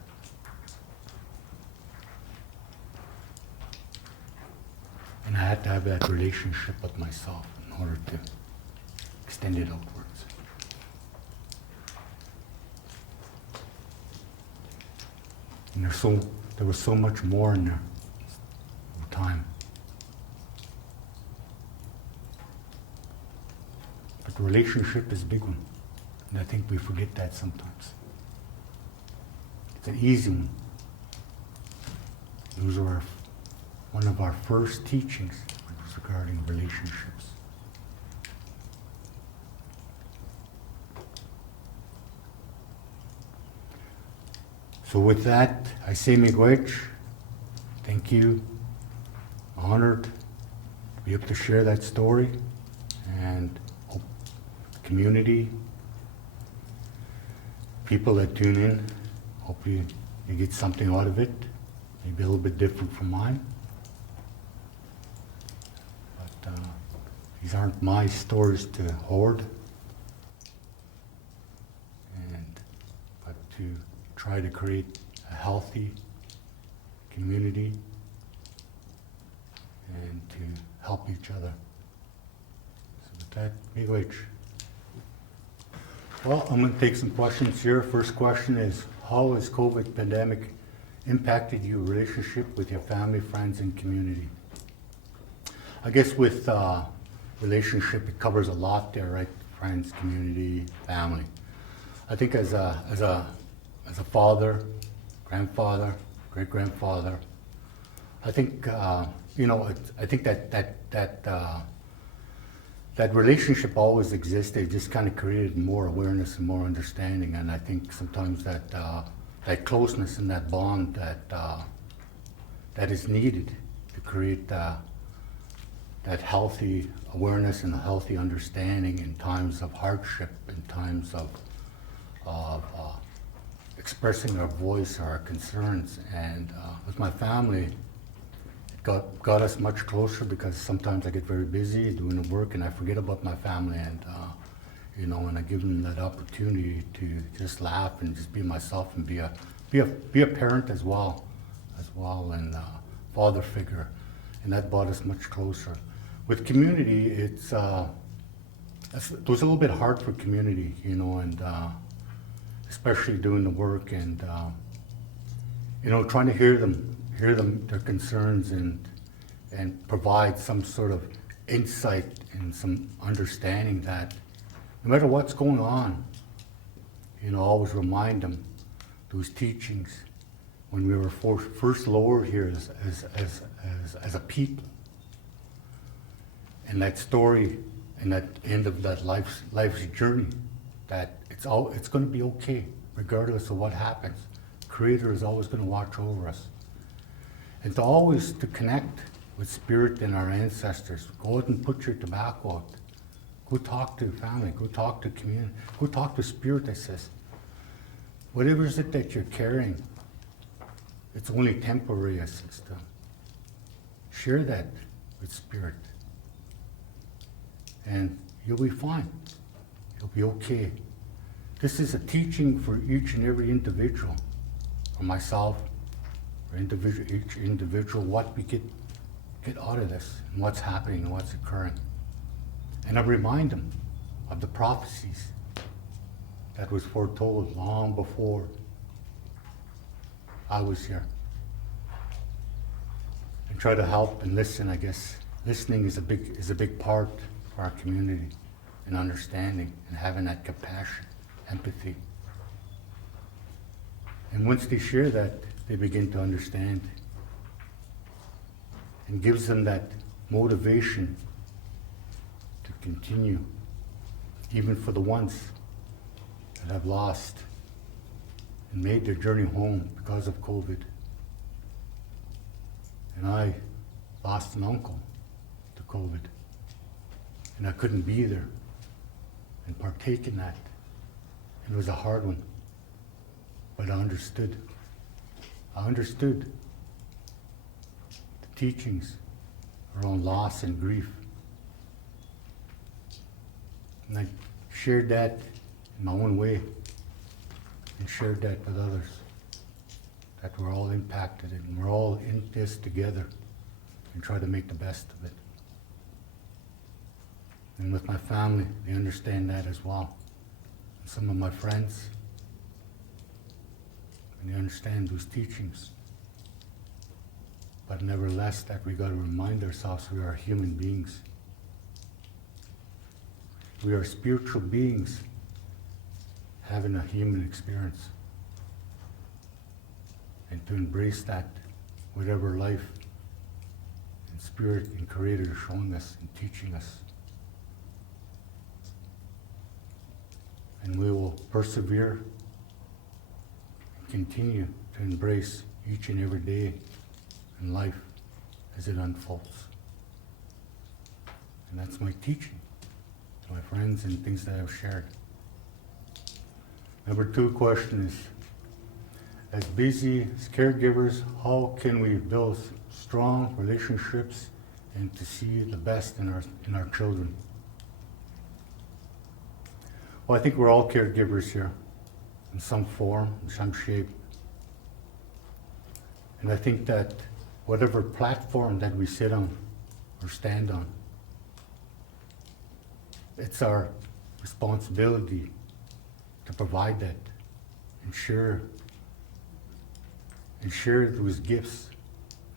And I had to have that relationship with myself in order to extend it outwards. And there was so much more in there over time. But the relationship is a big one. And I think we forget that sometimes. It's an easy one. Those were one of our first teachings was regarding relationships. So with that, I say miigwech. Thank you. Honored to be able to share that story, and hope the community, people that tune in, hope you get something out of it. Maybe a little bit different from mine. But these aren't my stories to hoard, but to try to create a healthy community and to help each other. So with that, miigwech. Well, I'm going to take some questions here. First question is, how has COVID pandemic impacted your relationship with your family, friends, and community? I guess with relationship, it covers a lot there, right? Friends, community, family. I think as a father, grandfather, great-grandfather, I think I think that relationship always existed. It just kind of created more awareness and more understanding, and I think sometimes that closeness and that bond that is needed to create that healthy awareness and a healthy understanding in times of hardship, in times of expressing our voice, our concerns. And with my family, it got us much closer, because sometimes I get very busy doing the work and I forget about my family, and and I give them that opportunity to just laugh and just be myself and be a parent as well, and father figure, and that brought us much closer. With community, it was a little bit hard for community, and especially doing the work and trying to hear them, their concerns, and provide some sort of insight and some understanding that no matter what's going on, always remind them those teachings when we were first lowered here as a people, and that story and that end of that life's journey, that it's going to be okay regardless of what happens. Creator is always going to watch over us, and to connect with spirit and our ancestors. Go out and put your tobacco out. Go talk to family. Go talk to community. Go talk to spirit that says, whatever is it that you're carrying, it's only temporary, I says to them. Share that with spirit, and you'll be fine. You'll be okay. This is a teaching for each and every individual, for myself, for each individual, what we get out of this, and what's happening and what's occurring. And I remind them of the prophecies that was foretold long before I was here. And try to help and listen. I guess listening is a big part for our community, and understanding and having that compassion, empathy. And once they share that, they begin to understand, and gives them that motivation to continue, even for the ones that have lost and made their journey home because of COVID. And I lost an uncle to COVID, and I couldn't be there and partake in that. And it was a hard one, but I understood. I understood the teachings around loss and grief. And I shared that in my own way, and shared that with others, that we're all impacted and we're all in this together, and try to make the best of it. And with my family, they understand that as well. And some of my friends, and they understand those teachings. But nevertheless, that we got to remind ourselves we are human beings. We are spiritual beings having a human experience. And to embrace that, whatever life and spirit and Creator is showing us and teaching us. And we will persevere and continue to embrace each and every day in life as it unfolds. And that's my teaching to my friends and things that I've shared. Number 2 question is, as busy as caregivers, how can we build strong relationships and to see the best in our children? Well, I think we're all caregivers here in some form, in some shape. And I think that whatever platform that we sit on or stand on, it's our responsibility to provide that and share those gifts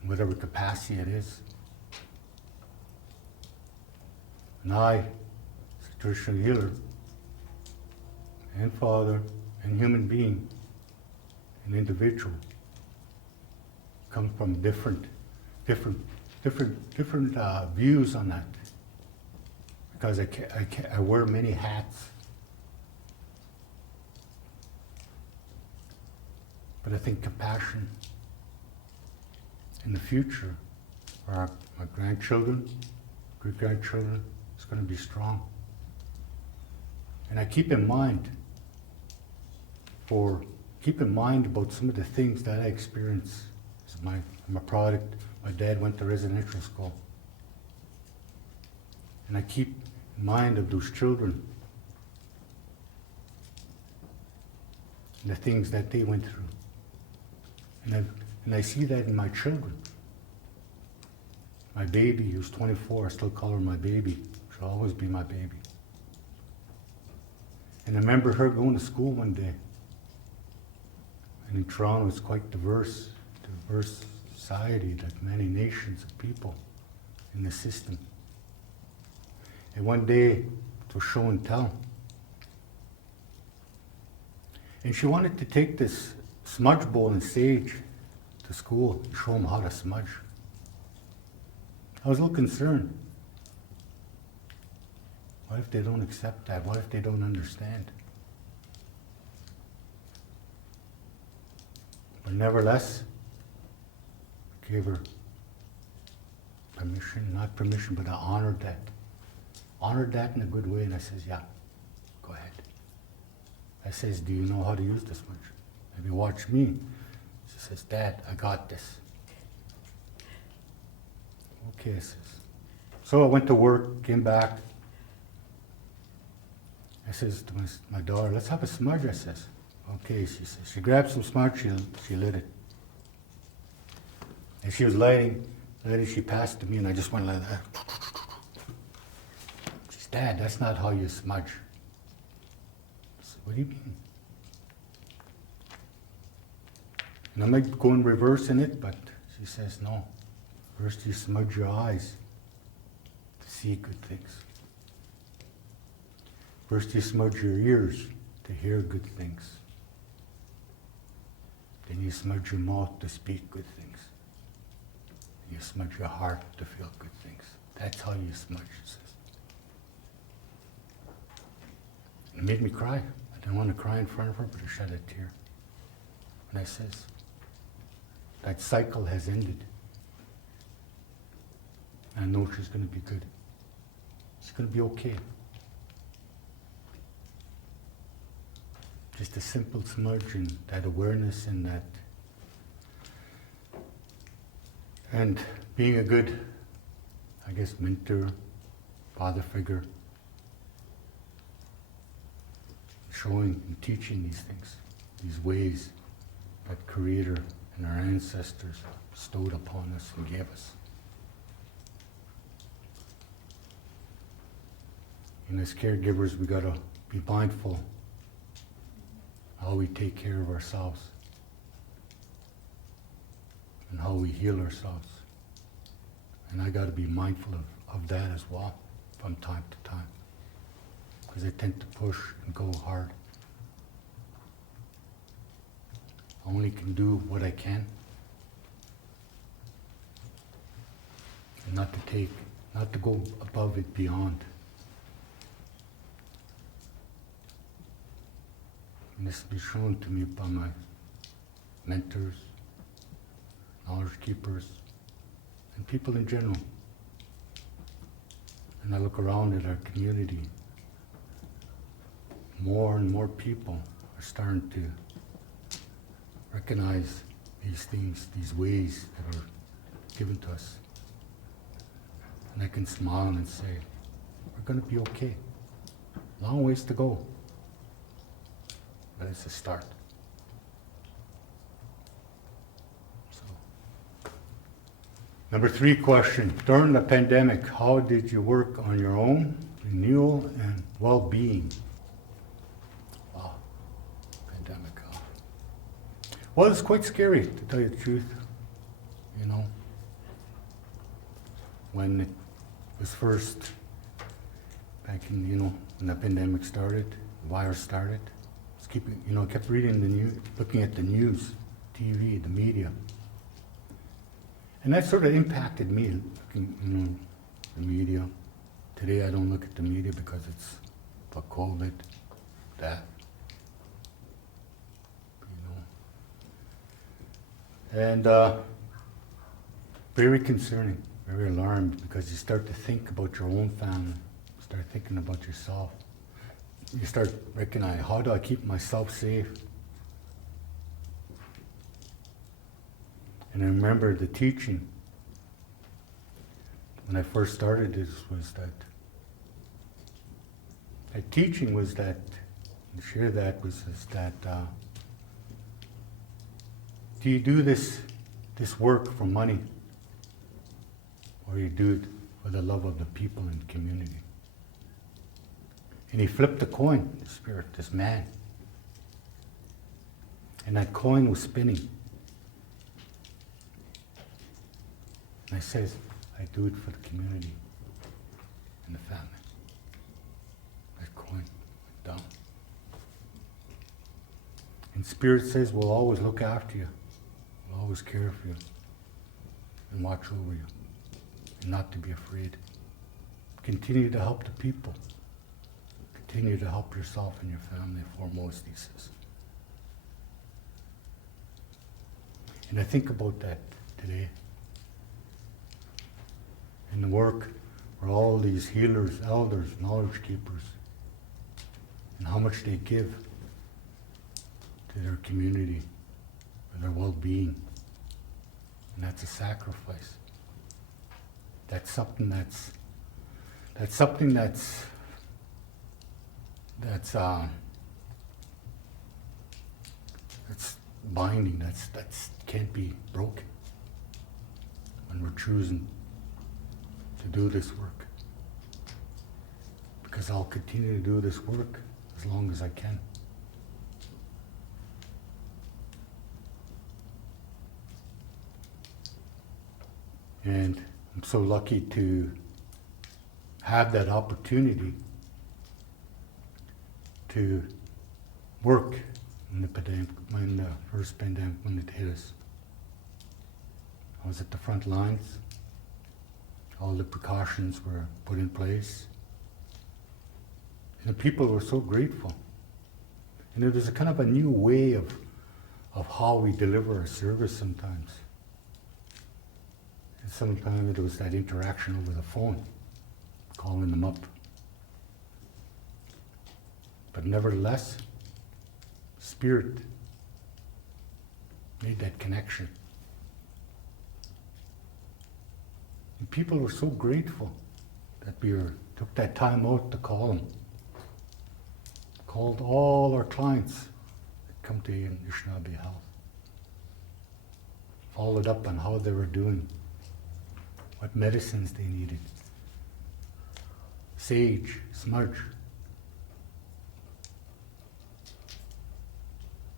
in whatever capacity it is. And I, as a traditional healer and father and human being, an individual, come from different views on that, because I wear many hats. But I think compassion in the future for my grandchildren, great-grandchildren, is going to be strong. And I keep in mind about some of the things that I experienced. I'm a product. My dad went to residential school. And I keep in mind of those children and the things that they went through. And I see that in my children. My baby, who's 24, I still call her my baby. She'll always be my baby. And I remember her going to school one day. And in Toronto, it's quite diverse society, like many nations of people in the system. And one day, it was show and tell. And she wanted to take this smudge bowl and sage to school and show them how to smudge. I was a little concerned. What if they don't accept that? What if they don't understand? But nevertheless, I gave her permission, not permission, but I honored that. Honored that in a good way, and I says, yeah, go ahead. I says, do you know how to use this much? Maybe watch me. She says, Dad, I got this. Okay, I says. So I went to work, came back. I says to my daughter, let's have a smudge, I says. Okay, she says. She grabbed some smudge, she lit it. And she was lighting, she passed to me, and I just went like that. She says, Dad, that's not how you smudge. I said, what do you mean? And I might go in reverse in it, but she says, no. First you smudge your eyes to see good things. First you smudge your ears to hear good things. Then you smudge your mouth to speak good things. You smudge your heart to feel good things. That's how you smudge, she says. It made me cry. I didn't want to cry in front of her, but I shed a tear. And I says, that cycle has ended. I know she's going to be good. She's going to be okay. Just a simple smudge and that awareness and that. And being a good, I guess, mentor, father figure, showing and teaching these things, these ways that Creator and our ancestors bestowed upon us and gave us. And as caregivers, we gotta be mindful how we take care of ourselves. and how we heal ourselves. And I got to be mindful of that as well from time to time, because I tend to push and go hard. I only can do what I can, and not to go above it beyond. And this has been shown to me by my mentors, knowledge keepers, and people in general. And I look around at our community, more and more people are starting to recognize these things, these ways that are given to us. And I can smile and say, we're going to be okay. Long ways to go, but it's a start. So, number 3 question. During the pandemic, how did you work on your own renewal and well-being? Wow, pandemic. Well, it's quite scary, to tell you the truth. You know, when it was first, back in, when the pandemic started, the virus started, I kept reading the news, looking at the news, TV, the media. And that sort of impacted me, looking, the media. Today I don't look at the media because it's about COVID, that. And very concerning, very alarmed, because you start to think about your own family, start thinking about yourself. You start recognizing, how do I keep myself safe? And I remember the teaching, when I first started this, was that teaching was that, to share that, was that, do you do this work for money, or you do it for the love of the people and community? And he flipped the coin, the spirit, this man. And that coin was spinning. And I says, I do it for the community and the family. That coin went down. And Spirit says, we'll always look after you. We'll always care for you and watch over you, and not to be afraid. Continue to help the people. Continue to help yourself and your family foremost, he says. And I think about that today. In the work where all these healers, elders, knowledge keepers, and how much they give to their community for their well-being. And that's a sacrifice. That's something that's binding, that's can't be broken when we're choosing to do this work. Because I'll continue to do this work as long as I can. And I'm so lucky to have that opportunity to work in the pandemic, when the first pandemic, when it hit us. I was at the front lines. All the precautions were put in place. And the people were so grateful. And it was a kind of a new way of how we deliver our service sometimes. And sometimes it was that interaction over the phone, calling them up. But nevertheless, Spirit made that connection. And people were so grateful that we took that time out to call them. Called all our clients that come to Anishinaabe Health. Followed up on how they were doing, what medicines they needed. Sage, smudge.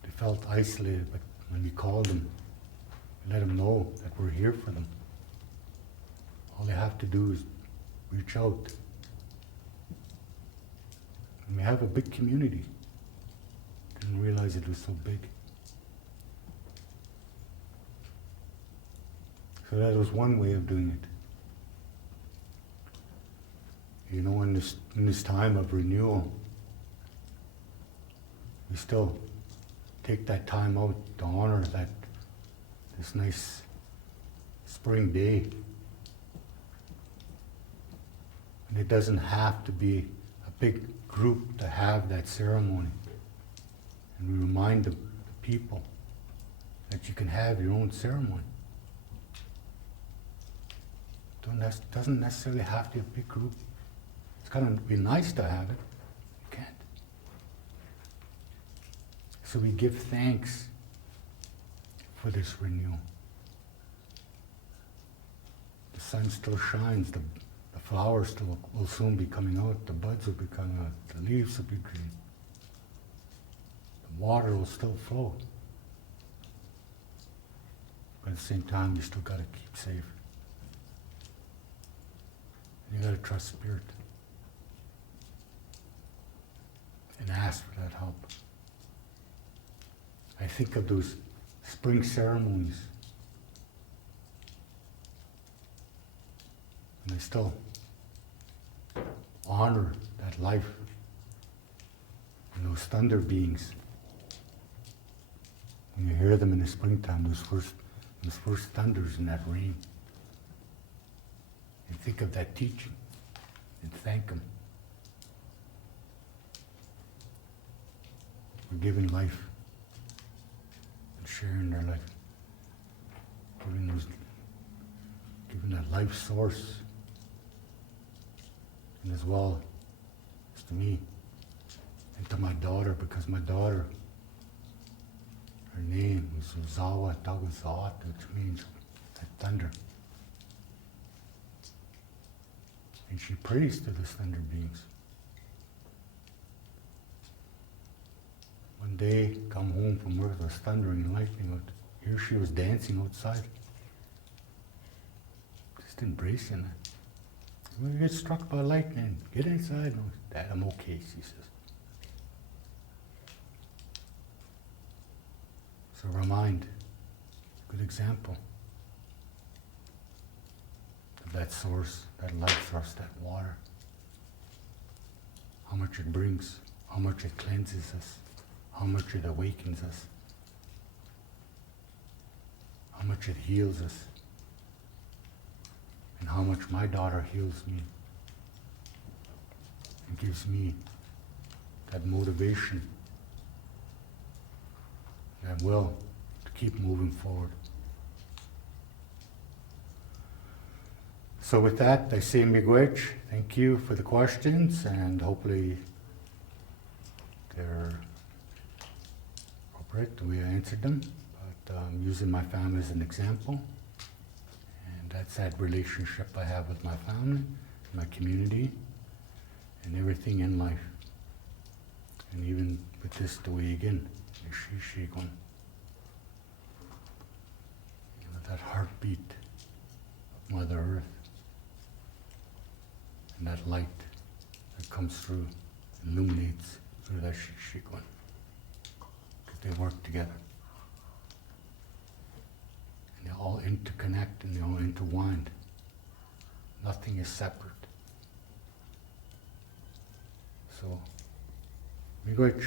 They felt isolated, but when we called them, let them know that we're here for them. All they have to do is reach out. And we have a big community. Didn't realize it was so big. So that was one way of doing it. You know, in this time of renewal, we still take that time out to honor this nice spring day. And it doesn't have to be a big group to have that ceremony. And we remind the people that you can have your own ceremony. Doesn't necessarily have to be a big group. It's going to be nice to have it. You can't. So we give thanks for this renewal. The sun still shines. The flowers still will soon be coming out. The buds will be coming out. The leaves will be green. The water will still flow. But at the same time, you still got to keep safe. You got to trust Spirit and ask for that help. I think of those spring ceremonies, and I still honor that life and those thunder beings. When you hear them in the springtime, those first thunders and that rain. And think of that teaching and thank them for giving life and sharing their life, giving that life source, and as well as to me and to my daughter, because my daughter, her name is Uzawa Tagazat, which means that thunder. And she prays to those thunder beings. One day, come home from work, it was thundering and lightning out. Here she was dancing outside. Just embracing it. When you get struck by lightning, get inside. No, Dad, I'm okay, she says. So remind, good example. That source, that life source, that water. How much it brings, how much it cleanses us, how much it awakens us, how much it heals us, and how much my daughter heals me and gives me that motivation, that will to keep moving forward. So with that, I say miigwech. Thank you for the questions, and hopefully they're appropriate the way I answered them. But I'm using my family as an example, and that's that relationship I have with my family, my community, and everything in life. And even with this, the way again, Shikon. That heartbeat of Mother Earth. And that light that comes through, illuminates through that shikwan. Because they work together. And they all interconnect and they all intertwined. Nothing is separate. So, miigwech.